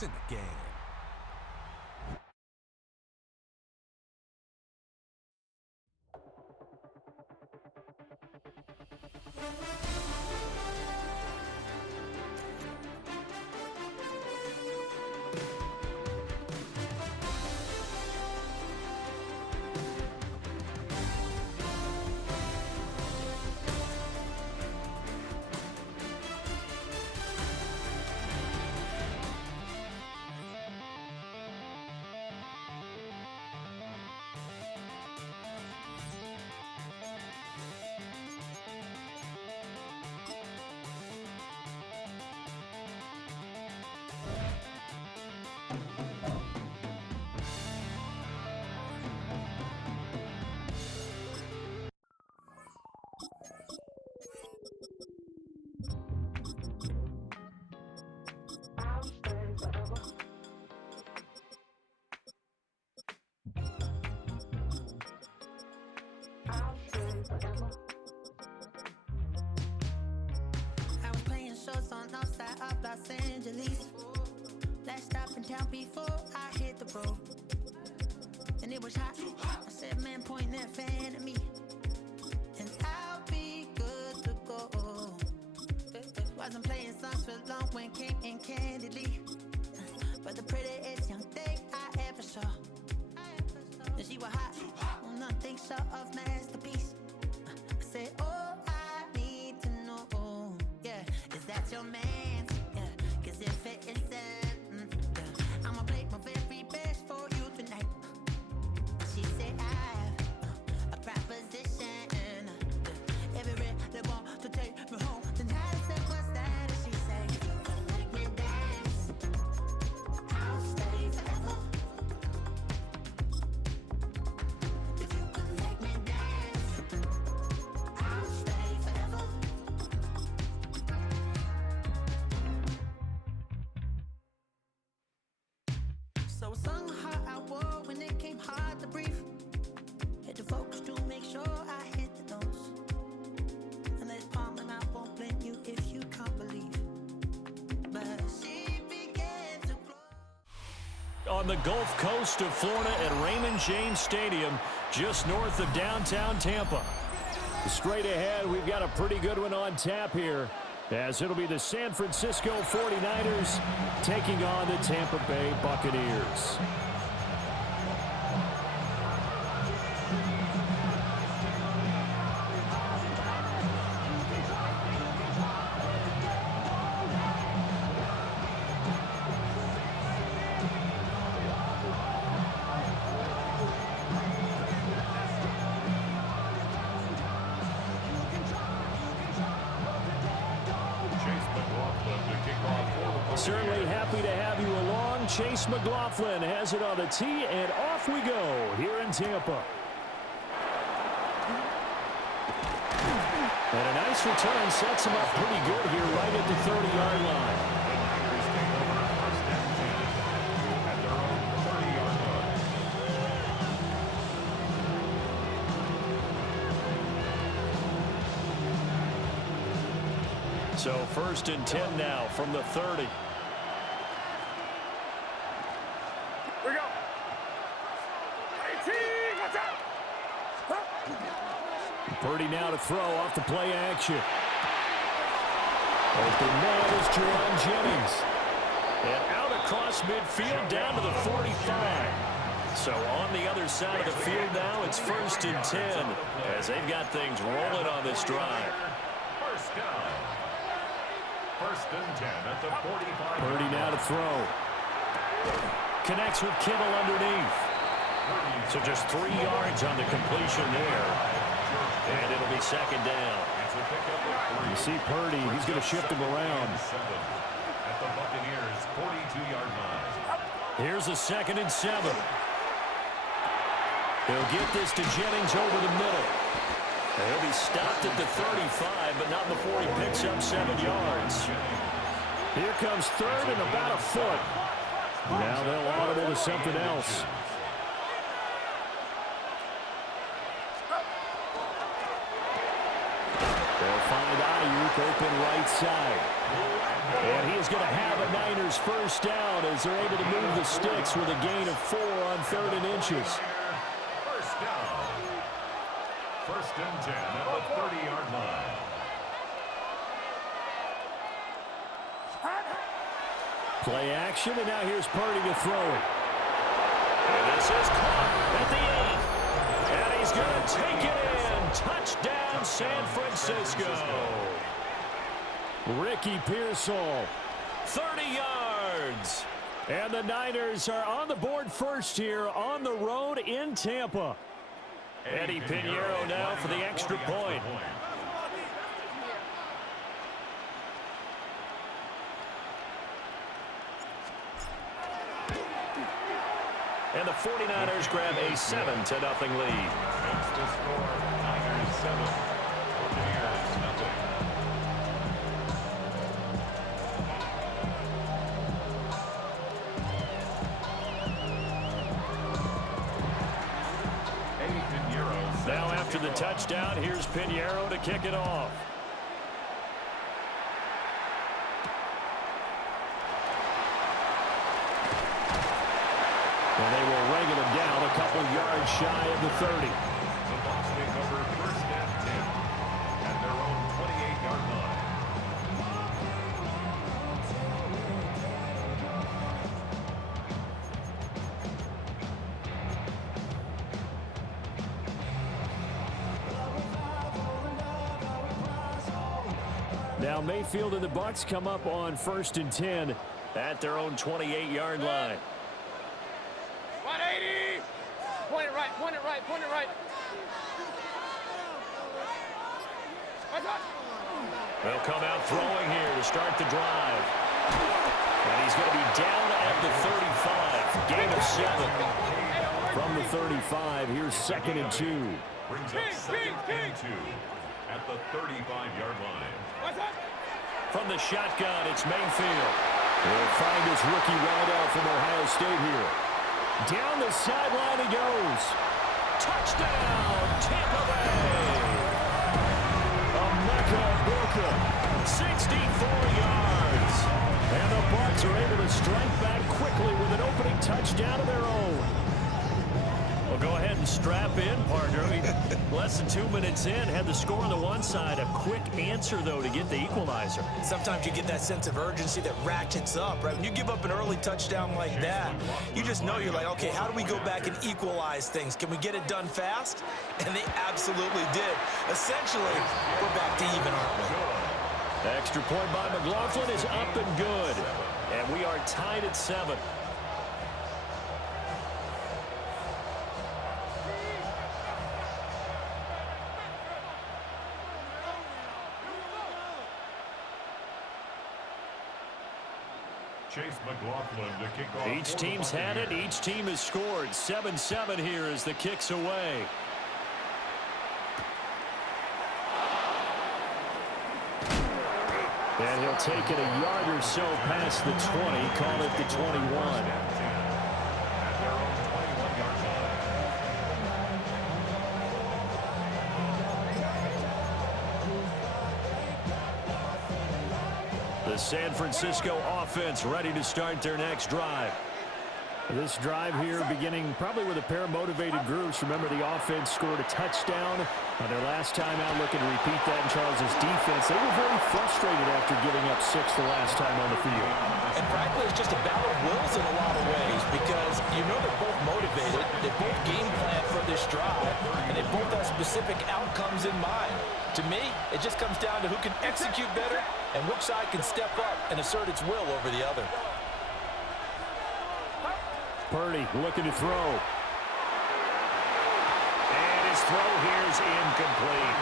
It's in the game. I was playing shows on outside of Los Angeles. Last stop in town before I hit the road. And it was hot. I said, man, point that fan at me. And I'll be good to go. Wasn't playing songs for long when came in candidly. But the prettiest young thing I ever saw. And she was hot. Oh, nothing short of masterpiece. I said, oh, I need to know. Yeah, is that your man? Yeah, cause if it isn't, yeah, I'ma play my very best for you tonight. She said, I have a proposition. Every red they want to take me home tonight. I said, what's that? And she said, if you gon' make me dance, I'll stay forever. If you gon' make me dance, I'll stay forever. So I sung how I wore when it came hard to breathe. Had to focus to make sure I hit the notes. And let's palm and I won't blame you if you can't believe. But she began to glow. On the Gulf Coast of Florida at Raymond James Stadium, just north of downtown Tampa. Straight ahead, we've got a pretty good one on tap here, as it'll be the San Francisco 49ers taking on the Tampa Bay Buccaneers. Certainly happy to have you along. Chase McLaughlin has it on the tee, and off we go here in Tampa. And a nice return sets him up pretty good here right at the 30-yard line. So 1st and 10 now from the 30. We go. 18, watch out. Purdy now to throw off the play action. Open man is Jerron Jennings. And out across midfield down to the 45. So on the other side of the field now, it's 1st and 10 as they've got things rolling on this drive. First down. 1st and 10 at the 45. Purdy now to throw. Connects with Kittle underneath. So just 3 yards on the completion there. And it'll be 2nd down. You see Purdy, he's going to shift him around. At the Buccaneers' 42-yard line. Here's a 2nd and 7. He'll get this to Jennings over the middle. He'll be stopped at the 35, but not before he picks up 7 yards. Here comes 3rd and about a foot. Now they'll audible to something else. They'll find Ayuk open right side. And he is going to have a Niners first down as they're able to move the sticks with a gain of 4 on 3rd and inches. First down. 1st and 10 at the 30-yard line. Play action, and now here's Purdy to throw it. And this is caught at the 8. And he's going to take it in. Touchdown, San Francisco. Ricky Pearsall, 30 yards. And the Niners are on the board first here on the road in Tampa. Eddie Pinheiro now for the extra point. And the 49ers grab a 7-0 lead. That's the score. Niners 7. Buccaneers nothing. Now after the touchdown, here's Pinheiro to kick it off. And they will wrangle him down a couple yards shy of the 30. The Bucs take over 1st and 10 at their own 28-yard line. Now Mayfield and the Bucs come up on 1st and 10 at their own 28-yard line. 180! Point it right, point it right, point it right. They'll come out throwing here to start the drive. And he's going to be down at the 35. Gain of 7. From the 35, here's 2nd and 2. Brings up 2nd and 2 at the 35-yard line. From the shotgun, it's Mayfield. He'll find his rookie wideout from Ohio State here. Down the sideline he goes. Touchdown, Tampa Bay. Emeka Egbuka, 64 yards. And the Bucs are able to strike back quickly with an opening touchdown of their own. Well, go ahead and strap in, partner. Less than 2 minutes in, had the score on the one side. A quick answer, though, to get the equalizer. Sometimes you get that sense of urgency that ratchets up, right? When you give up an early touchdown like that, you just know you're like, okay, how do we go back and equalize things? Can we get it done fast? And they absolutely did. Essentially, we're back to even, aren't we? Extra point by McLaughlin is up and good. And we are tied at 7. Chase McLaughlin to kick off. Each team's had it. Each team has scored. 7-7 here as the kick's away. And he'll take it a yard or so past the 20. Call it the 21. The San Francisco offense ready to start their next drive. This drive here beginning probably with a pair of motivated groups. Remember, the offense scored a touchdown on their last time out, looking to repeat that in Charles' defense. They were very frustrated after giving up 6 the last time on the field. And frankly, it's just a battle of wills in a lot of ways because you know they're both motivated, they both game plan for this drive, and they both have specific outcomes in mind. To me, it just comes down to who can execute better and which side can step up and assert its will over the other. Purdy looking to throw. And his throw here is incomplete.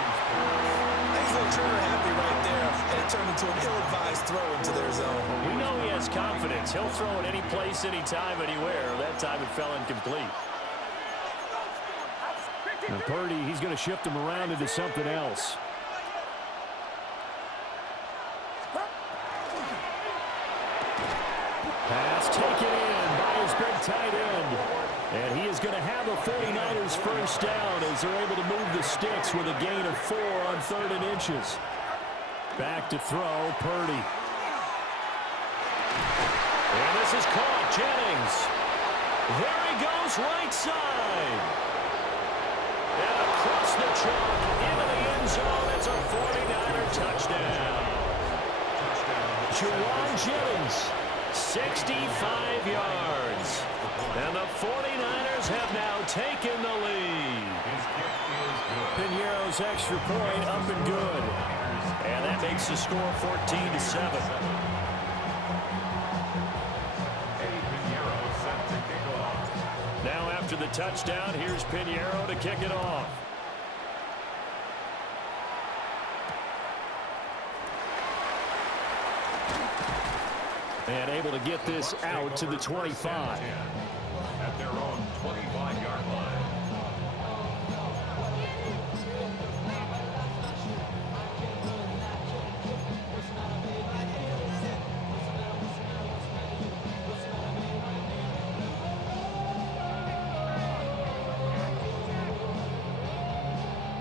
He's a little trigger happy right there, and it turned into an ill-advised throw into their zone. We know he has confidence. He'll throw it any place, anytime, anywhere. That time it fell incomplete. And Purdy, he's going to shift him around into something else. Pass taken in by his big tight end. And he is going to have a 49ers first down as they're able to move the sticks with a gain of 4 on 3rd and inches. Back to throw, Purdy. And this is caught, Jennings. There he goes, right side. And across the chalk, into the end zone. It's a 49er touchdown. Juwan Jennings, 65 yards. And the 49ers have now taken the lead. Piñeiro's extra point up and good. And that makes the score 14-7. Now after the touchdown, here's Piñeiro to kick it off. And able to get this out to the 25. At their own 25-yard line.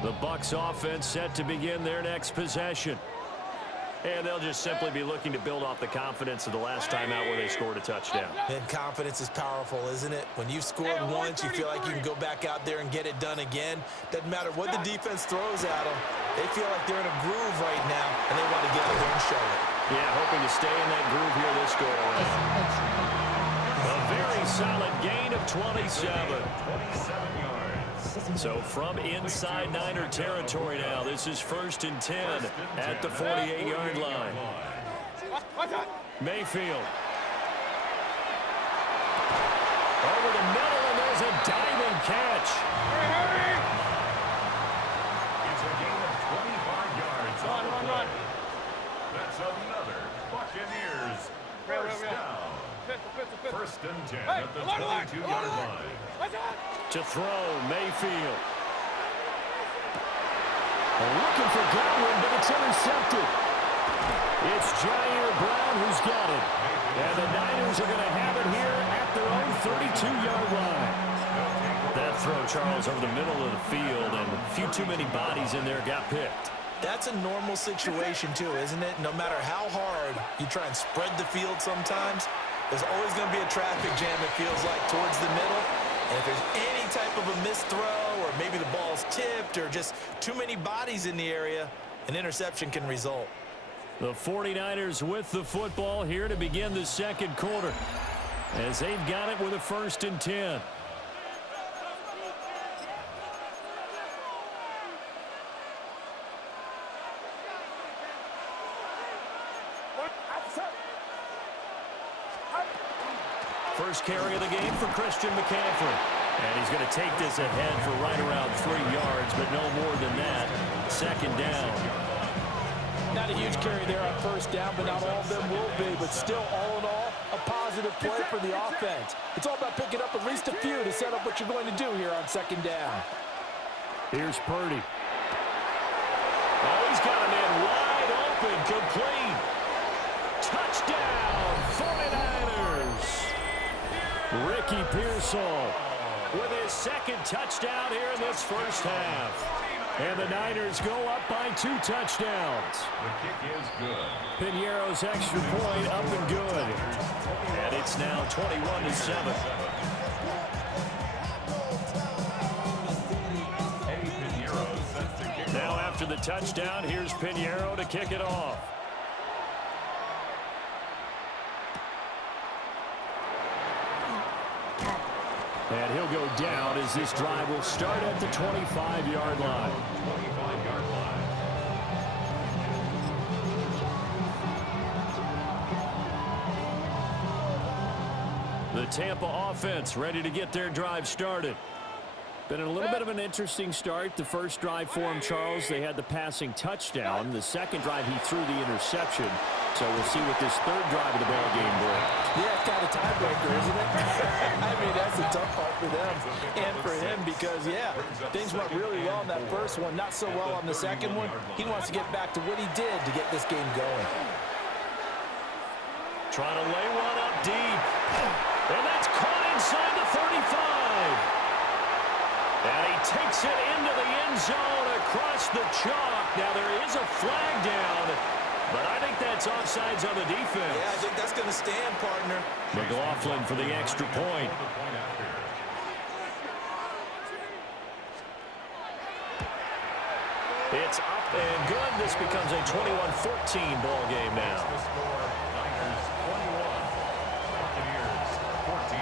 The Bucs offense set to begin their next possession. And they'll just simply be looking to build off the confidence of the last time out where they scored a touchdown. And confidence is powerful, isn't it? When you've scored once, you feel like you can go back out there and get it done again. Doesn't matter what the defense throws at them. They feel like they're in a groove right now, and they want to get out there and show it. Yeah, hoping to stay in that groove here this go around. A very solid gain of 27. 27 yards. So from inside Niner territory now, this is 1st and 10 at the 48-yard line. Mayfield. Over the middle, and there's a diving catch. It's a gain of 25 yards on the play. That's another Buccaneers first down. 1st and 10 at the 22-yard line. To throw, Mayfield. Looking for Godwin, but it's intercepted. It's Jair Brown who's got it. And the Niners are going to have it here at their own 32-yard line. That throw, Charles, over the middle of the field, and a few too many bodies in there got picked. That's a normal situation, too, isn't it? No matter how hard you try and spread the field sometimes, there's always going to be a traffic jam, it feels like, towards the middle. And if there's any type of a missed throw, or maybe the ball's tipped, or just too many bodies in the area, an interception can result. The 49ers with the football here to begin the second quarter, as they've got it with a 1st and 10. First carry of the game for Christian McCaffrey. And he's going to take this ahead for right around 3 yards, but no more than that. 2nd down. Not a huge carry there on 1st down, but not all of them will be. But still, all in all, a positive play for the offense. It's all about picking up at least a few to set up what you're going to do here on 2nd down. Here's Purdy. Oh, he's got a man wide open, complete. Touchdown, 49ers. Ricky Pearsall with his 2nd touchdown here in this first half. And the Niners go up by 2 touchdowns. The kick is good. Piñeiro's extra point up and good. And it's now 21-7. Now after the touchdown, here's Piñeiro to kick it off. And he'll go down as this drive will start at the 25-yard line. 25-yard line. The Tampa offense ready to get their drive started. Been a little bit of an interesting start. The first drive for him, Charles, they had the passing touchdown. The second drive, he threw the interception. So we'll see what this third drive of the ball game brings. Yeah, it's kind of a tiebreaker, isn't it? I mean, that's a tough part for them and for him because, yeah, things went really well in that first one, not so well on the second one. He wants to get back to what he did to get this game going. Trying to lay one up deep. And that's caught inside the 35. And he takes it into the end zone across the chalk. Now there is a flag down. offsides on the defense. Yeah, I think that's going to stand, partner. McLaughlin for the extra point. It's up and good. This becomes a 21-14 ball game now. Niners 21, Buccaneers 14.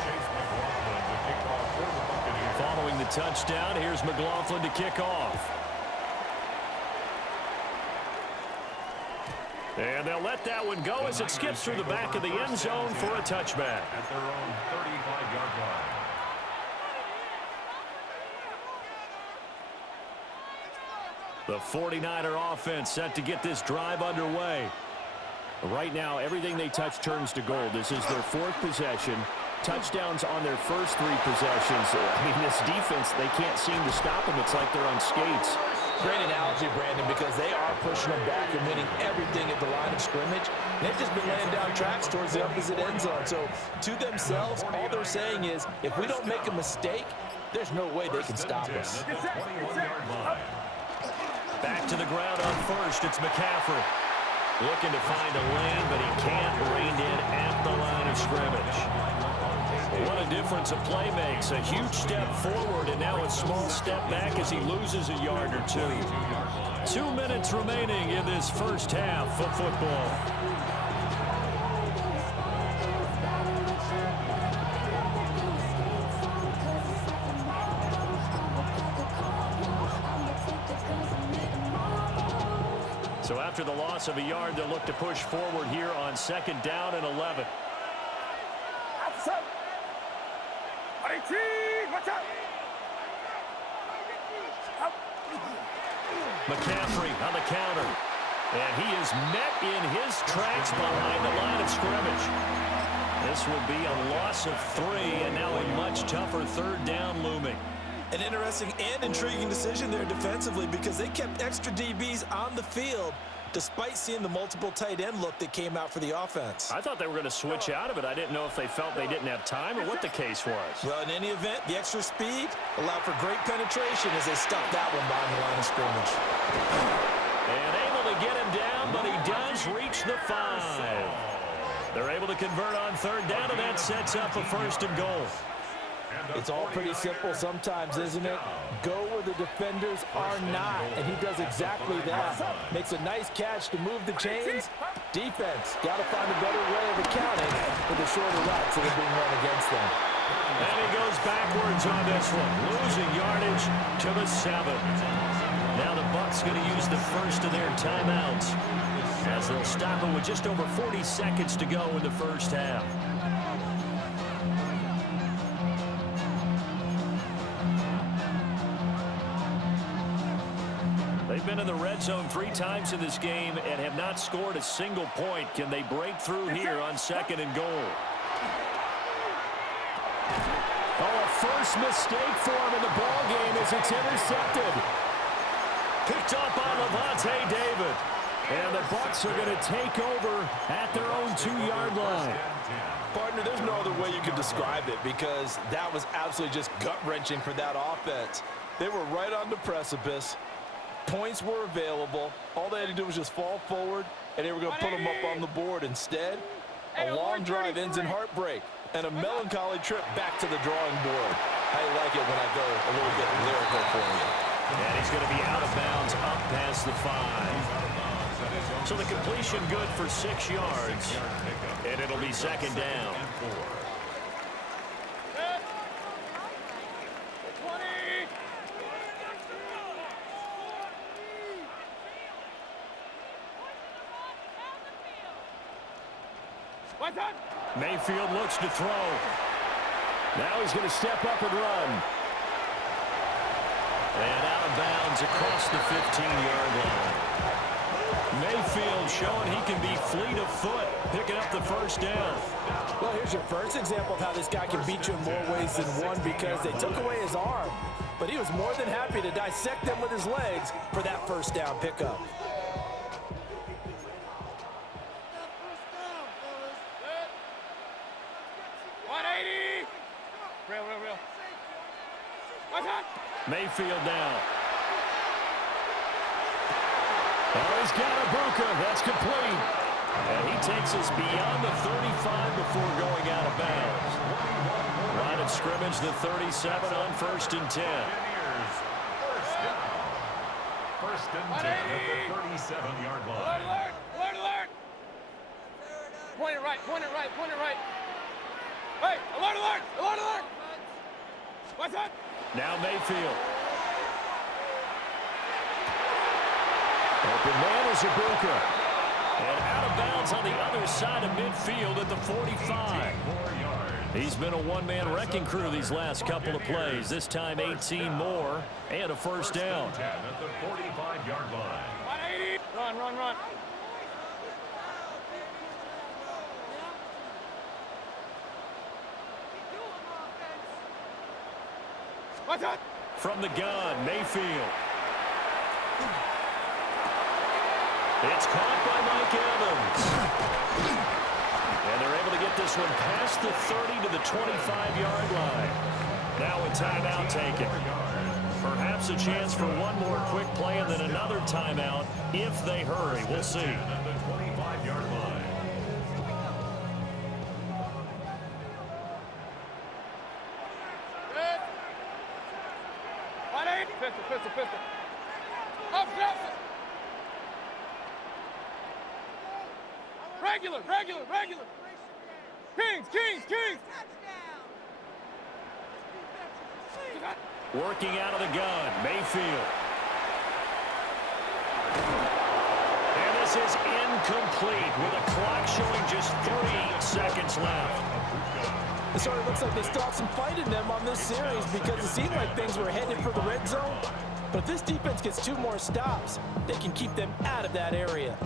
Chase McLaughlin to kick off for the Buccaneers. Following the touchdown, here's McLaughlin to kick off. And they'll let that one go as it skips through the back of the end zone for a touchback. At their own 35-yard line. The 49er offense set to get this drive underway. Right now, everything they touch turns to gold. This is their fourth possession. Touchdowns on their first three possessions. I mean, this defense, they can't seem to stop them. It's like they're on skates. Great analogy, Brandon, because they are pushing them back and winning everything at the line of scrimmage. They've just been laying down tracks towards the opposite end zone. So, to themselves, all they're saying is, if we don't make a mistake, there's no way they can stop us. Back to the ground on first. It's McCaffrey. Looking to find a lane, but he can't. Reined in at the line of scrimmage. What a difference a play makes. A huge step forward and now a small step back as he loses a yard or two. 2 minutes remaining in this first half of football. So after the loss of a yard, they'll look to push forward here on 2nd down and 11. McCaffrey on the counter. And he is met in his tracks behind the line of scrimmage. This will be a loss of 3, and now a much tougher 3rd down looming. An interesting and intriguing decision there defensively because they kept extra DBs on the field despite seeing the multiple tight end look that came out for the offense. I thought they were going to switch out of it. I didn't know if they felt they didn't have time or what the case was. Well, in any event, the extra speed allowed for great penetration as they stuffed that one behind the line of scrimmage. And able to get him down, but he does reach the 5. They're able to convert on 3rd down, and that sets up a 1st and goal. It's all pretty simple sometimes, isn't it? Go where the defenders are not, and he does exactly that. Makes a nice catch to move the chains. Defense got to find a better way of accounting for the shorter routes that are being run against them. And he goes backwards on this one, losing yardage to the 7. Now the Bucs going to use the first of their timeouts as they'll stop it with just over 40 seconds to go in the first half. They've been in the red zone 3 times in this game and have not scored a single point. Can they break through here on 2nd and goal? Oh, a first mistake for him in the ball game as it's intercepted. Picked up by Levante David. And the Bucs are going to take over at their own 2-yard line. Partner, there's no other way you could describe it because that was absolutely just gut-wrenching for that offense. They were right on the precipice. Points were available. All they had to do was just fall forward, and they were going to put them up on the board. Instead, a long drive ends in heartbreak and a melancholy trip back to the drawing board. I like it when I go a little bit lyrical for you. And he's going to be out of bounds up past the 5. So the completion good for 6 yards, and it'll be 2nd down. Mayfield looks to throw. Now he's going to step up and run. And out of bounds across the 15-yard line. Mayfield showing he can be fleet of foot, picking up the 1st down. Well, here's your first example of how this guy can beat you in more ways than one because they took away his arm, but he was more than happy to dissect them with his legs for that 1st down pickup. Mayfield down. Oh, he's got Ibuka. That's complete. And he takes us beyond the 35 before going out of bounds. Line of scrimmage, the 37 on 1st and 10. First and 10 at the 37-yard line. Alert, alert, alert. Point it right, point it right, point it right. Hey, alert, alert, alert, alert. What's that? Now Mayfield. Open man is Ibuka. And out of bounds on the other side of midfield at the 45. He's been a one-man wrecking crew these last couple of plays. This time 18 more and a first down. 10 at the 45-yard line. 180. Run, run, run. What's that? From the gun, Mayfield. It's caught by Mike Evans. And they're able to get this one past the 30 to the 25-yard line. Now a timeout taken. Perhaps a chance for one more quick play and then another timeout if they hurry. We'll see. At the 25-yard line. Good. 180. Pistol, pistol, pistol. Up, Nelson. Regular, regular, regular. Kings, Kings, Kings. Working out of the gun, Mayfield. And this is incomplete with a clock showing just 3 seconds left. It sort of looks like they still have some fight in them on this series because it seemed like things were headed for the red zone. But if this defense gets 2 more stops, they can keep them out of that area.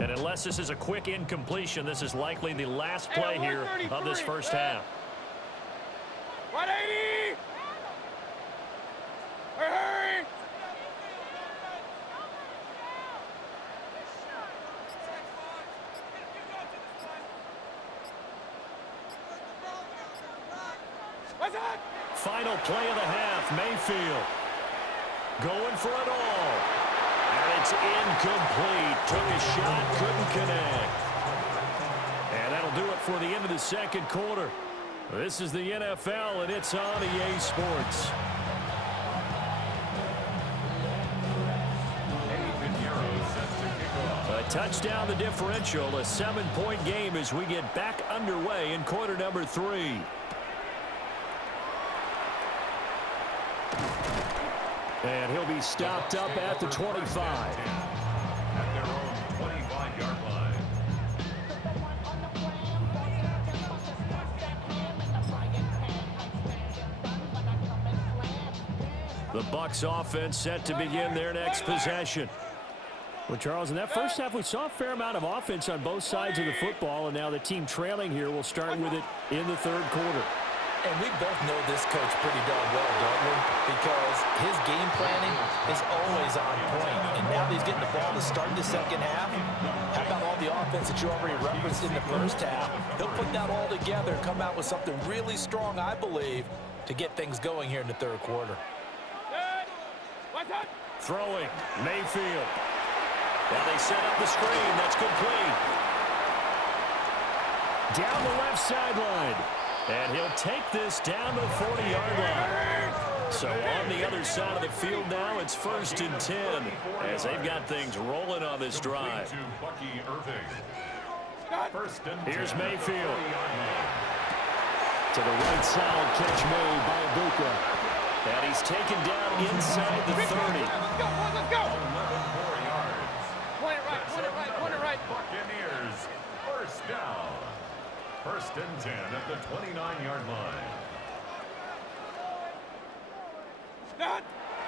And unless this is a quick incompletion, this is likely the last play here of this first half. 180. Hurry. What's that? Final play of the half, Mayfield. Going for it all. And it's incomplete. Took a shot, couldn't connect. And that'll do it for the end of the second quarter. This is the NFL, and it's on EA Sports. A touchdown the differential, a 7-point game as we get back underway in quarter number 3. And he'll be stopped up at the 25. At their own 25-yard line. The Bucs offense set to begin their next possession. Well, Charles, in that first half, we saw a fair amount of offense on both sides of the football, and now the team trailing here will start with it in the third quarter. And we both know this coach pretty darn well, don't we? Because his game planning is always on point. And now that he's getting the ball to start the second half, how about all the offense that you already referenced in the first half? He'll put that all together and come out with something really strong, I believe, to get things going here in the third quarter. Throwing, Mayfield. Now they set up the screen. That's complete. Down the left sideline. And he'll take this down to the 40-yard line. So on the other side of the field now, it's 1st and 10 as they've got things rolling on this drive. Here's Mayfield. To the right side, catch made by Ibuka. And he's taken down inside the 30. Let's go, let's go. 11 more yards. Point it right, point it right, point it right. Buccaneers, first down. 1st and 10 at the 29-yard line.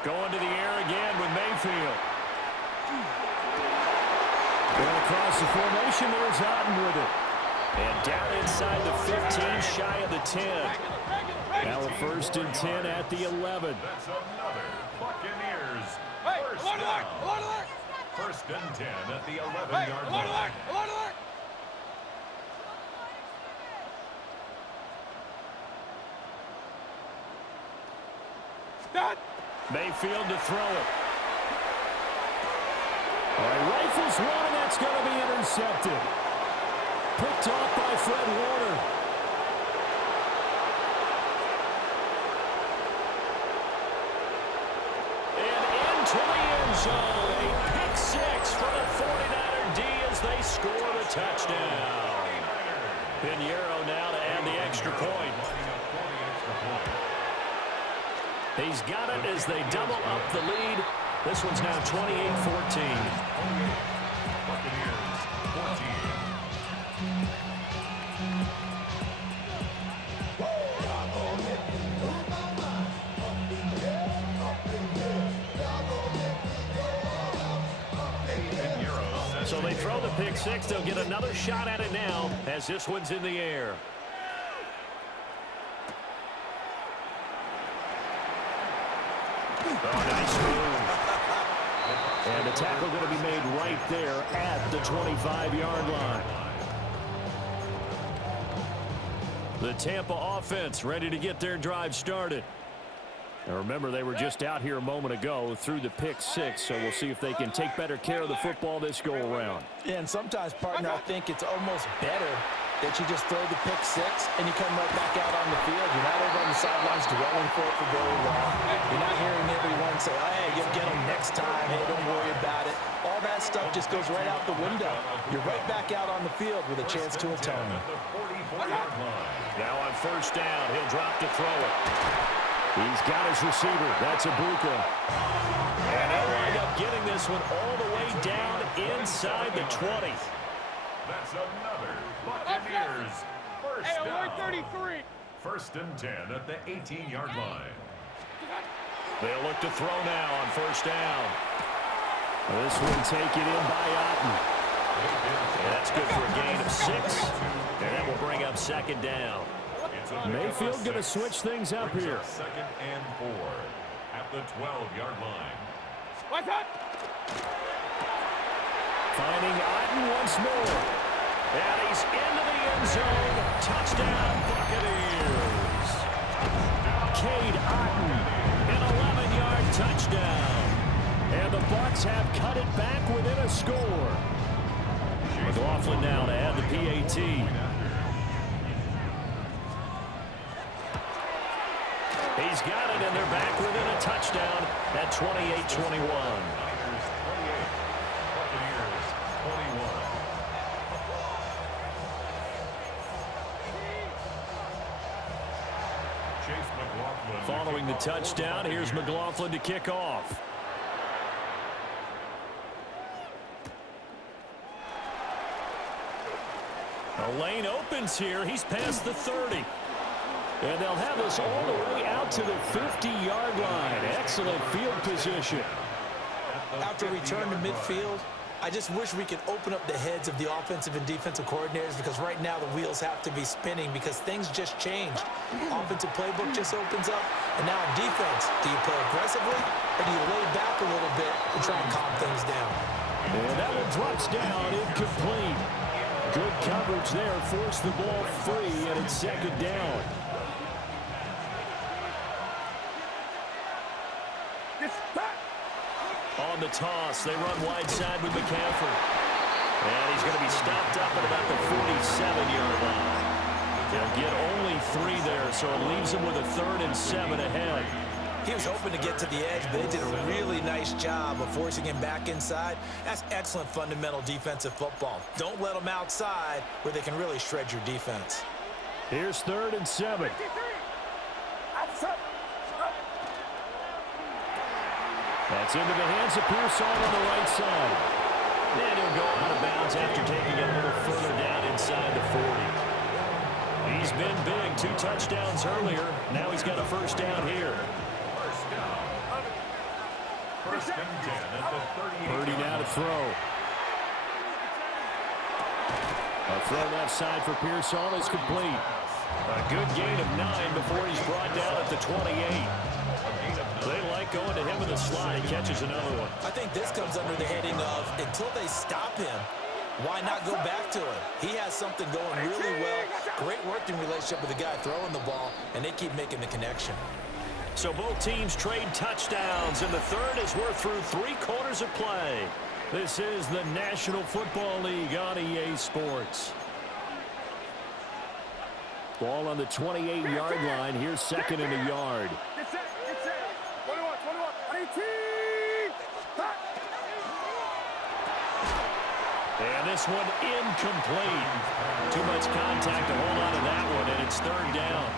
Going to the air again with Mayfield. Going across the formation, there's Otten with it. And down inside the 15, shy of the 10. Now a 1st and 10 at the 11. That's another Buccaneers first Alert, down. alert, alert. 1st and 10 at the 11-yard Alert, line. alert, alert. Mayfield to throw it. All right, rifles one, and that's going to be intercepted. Picked off by Fred Warner. And into the end zone. A pick six for the 49er D as they score the touchdown. Pinheiro now to add the extra point. He's got it as they double up the lead. This one's now 28-14. So they throw the pick six. They'll get another shot at it now as this one's in the air. And the tackle going to be made right there at the 25-yard line. The Tampa offense ready to get their drive started. Now remember, they were just out here a moment ago through the pick six, so we'll see if they can take better care of the football this go-around. Yeah, and sometimes, partner, I think it's almost better that you just throw the pick six and you come right back out on the field. You're not over on the sidelines dwelling for it for very long. You're not hearing everyone say, oh, hey, you'll get them next time. Hey, don't worry about it. All that stuff just goes right out the window. You're right back out on the field with a chance to atone. Now on first down, he'll drop to throw it. He's got his receiver. That's Ibuka. And he'll wind up getting this one all the way down inside the 20. That's another Buccaneers first down. 33. First and 10 at the 18-yard line. They'll look to throw now on first down. This one taken in by Otten. And that's good for a gain of 6. And that will bring up second down. Mayfield going to switch things up here. Second and 4 at the 12-yard line. What's up? Finding Otten once more. And he's into the end zone. Touchdown, Buccaneers. Cade Otten, an 11-yard touchdown. And the Bucs have cut it back within a score. McLaughlin now to add the PAT. He's got it, and they're back within a touchdown at 28-21. Following the touchdown, here's McLaughlin to kick off. A lane opens here. He's past the 30. And they'll have us all the way out to the 50-yard line. Excellent field position. After return to midfield, I just wish we could open up the heads of the offensive and defensive coordinators, because right now the wheels have to be spinning because things just changed. Offensive playbook just opens up, and now in defense, do you play aggressively or do you lay back a little bit and try and calm things down? And that one drops down, incomplete. Good coverage there, forced the ball free, and it's second down. On the toss, they run wide side with McCaffrey. And he's going to be stopped up at about the 47-yard line. They'll get only 3 there, so it leaves them with a 3rd and 7 ahead. He was hoping to get to the edge, but they did a really nice job of forcing him back inside. That's excellent fundamental defensive football. Don't let them outside where they can really shred your defense. Here's 3rd and 7. That's into the hands of Pearson on the right side. And he'll go out of bounds after taking it a little further down inside the 40. He's been big, 2 touchdowns earlier. Now he's got a first down here. First and 10 at the 38. Purdy now to throw. A throw left side for Pearson is complete. A good gain of 9 before he's brought down at the 28. They like going to him in the slot. He catches another one. I think this comes under the heading of, until they stop him, why not go back to him? He has something going really well. Great working relationship with the guy throwing the ball, and they keep making the connection. So both teams trade touchdowns, and the third as we're through 3 quarters of play. This is the National Football League on EA Sports. Ball on the 28-yard line. Here's second and a yard. Get set, get set. 21, 18. And this one incomplete. Too much contact to hold on to that one, and it's third down.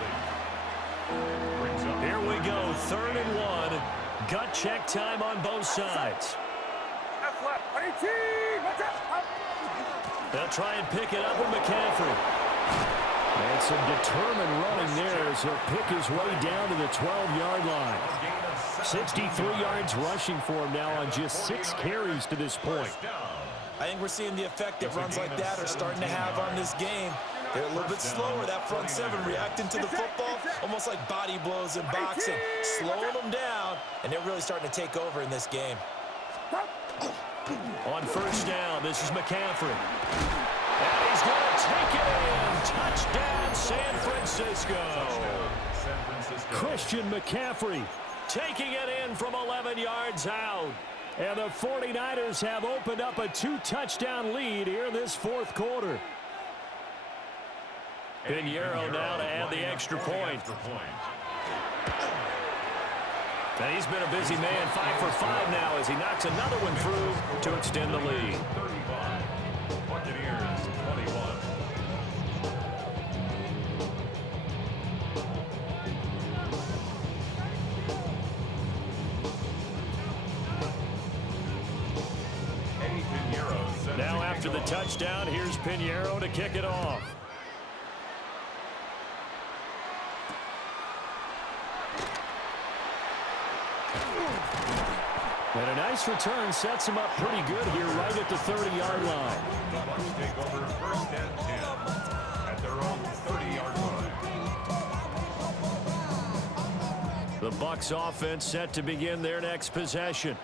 Here we go, 3rd and 1. Gut check time on both sides. Left, 18. They'll try and pick it up with McCaffrey. And some determined running there as he'll pick his way down to the 12-yard line. 63 yards rushing for him now on just 6 carries to this point. I think we're seeing the effect that runs like that are starting to have on this game. They're a little bit slower, that front 7, reacting to the football, almost like body blows in boxing, slowing them down, and they're really starting to take over in this game. On first down, this is McCaffrey. And he's going to take it in. Touchdown, San Francisco. Christian McCaffrey taking it in from 11 yards out. And the 49ers have opened up a 2-touchdown lead here in this 4th quarter. Pinheiro now to add the extra point. And he's been a busy man, 5 for 5 now as he knocks another one through to extend the lead. 35. Buccaneers 21. Now after the touchdown, here's Pinheiro to kick it off. And a nice return sets him up pretty good here right at the 30-yard line. The Bucs take over 1st and 10 at their own 30-yard line. The Bucs offense set to begin their next possession.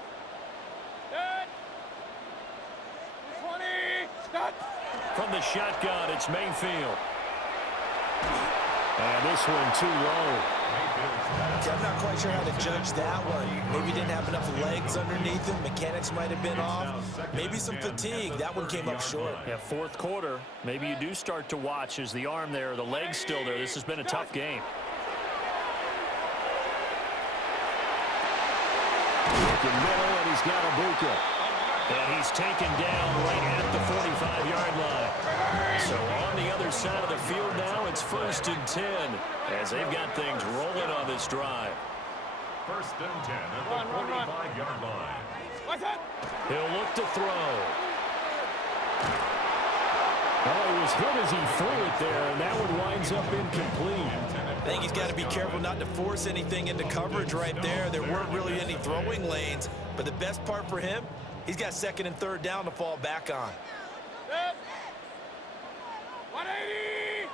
From the shotgun, it's Mayfield. And this one too low. See, I'm not quite sure how to judge that one. Maybe he didn't have enough legs underneath him. Mechanics might have been off. Maybe some fatigue. That one came up short. Yeah, 4th quarter. Maybe you do start to watch as the arm there, the leg's still there. This has been a tough game. Looking middle, and he's got Ibuka. And he's taken down right at the 45-yard line. So on the other side of the field now, it's 1st and 10 as they've got things rolling on this drive. 1st and 10 at the 45-yard line. He'll look to throw. Oh, he was hit as he threw it there, and that one winds up incomplete. I think he's got to be careful not to force anything into coverage right there. There weren't really any throwing lanes, but the best part for him, he's got 2nd and 3rd down to fall back on. 180.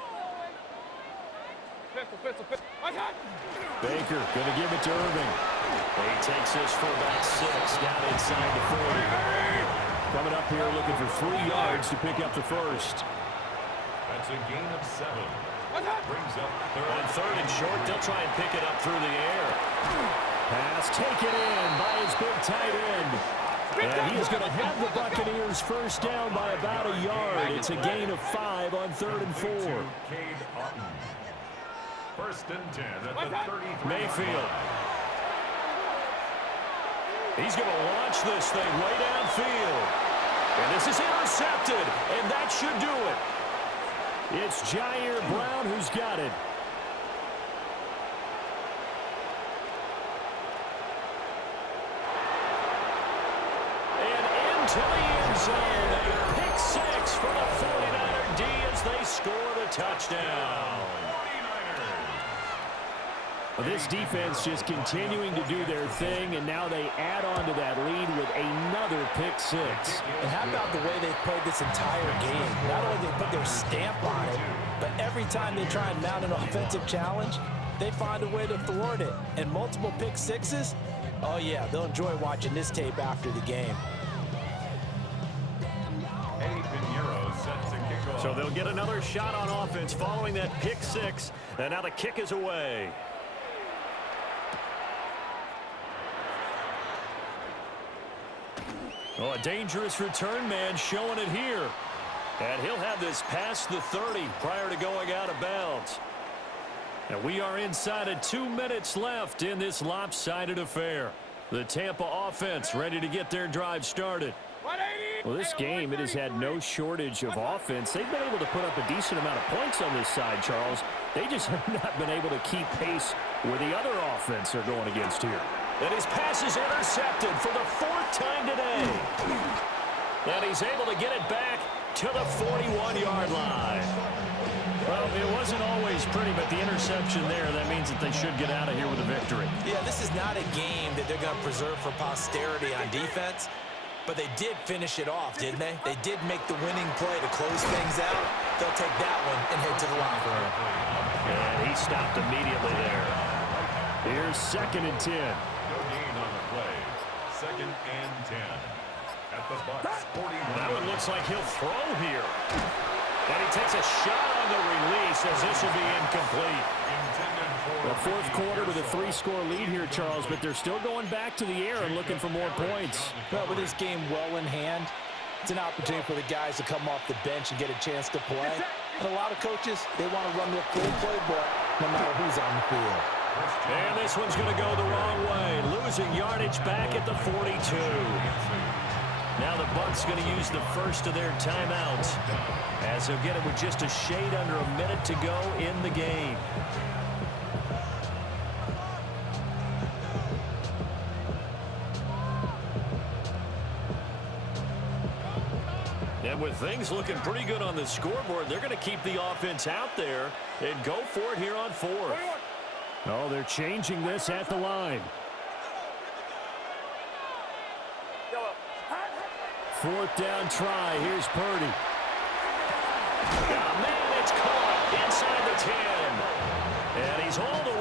Baker going to give it to Irving. He takes this for about 6 down inside the 40. Coming up here looking for 3 yards to pick up the first. That's a gain of 7. Brings up On 3rd and short, they'll try and pick it up through the air. Pass taken in by his big tight end. And he is going to have the Buccaneers first down by about a yard. It's a gain of 5 on 3rd and 4. 1st and 10 at the 33. Mayfield. He's going to launch this thing way downfield. And this is intercepted, and that should do it. It's Jair Brown who's got it. And into the end zone. A pick 6 for the 49er D as they score the touchdown. Well, this defense just continuing to do their thing, and now they add on to that lead with another pick 6. And how about the way they've played this entire game? Not only they put their stamp on it, but every time they try and mount an offensive challenge, they find a way to thwart it. And multiple pick 6s, oh yeah, they'll enjoy watching this tape after the game. So they'll get another shot on offense following that pick 6, and now the kick is away. Oh, a dangerous return man showing it here. And he'll have this past the 30 prior to going out of bounds. And we are inside of 2 minutes left in this lopsided affair. The Tampa offense ready to get their drive started. Well, this game, it has had no shortage of offense. They've been able to put up a decent amount of points on this side, Charles. They just have not been able to keep pace where the other offense are going against here. And his pass is intercepted for the 4th time today. And he's able to get it back to the 41-yard line. Well, it wasn't always pretty, but the interception there, that means that they should get out of here with a victory. Yeah, this is not a game that they're going to preserve for posterity on defense, but they did finish it off, didn't they? They did make the winning play to close things out. They'll take that one and head to the locker room. And he stopped immediately there. Here's 2nd and 10. No gain on the play. 2nd and 10. At the Bucs 41. That one looks like he'll throw here. And he takes a shot on the release as this will be incomplete. The 4th quarter with a 3-score lead here, Charles, but they're still going back to the air and looking for more points. Well, with this game well in hand, it's an opportunity for the guys to come off the bench and get a chance to play. And a lot of coaches, they want to run their full playbook no matter who's on the field. And this one's going to go the wrong way, losing yardage back at the 42. Now the Bucs going to use the first of their timeouts, as they'll get it with just a shade under a minute to go in the game. And with things looking pretty good on the scoreboard, they're going to keep the offense out there and go for it here on 4th. Oh, they're changing this at the line. 4th down try. Here's Purdy. Oh, man, it's caught inside the 10. And he's all the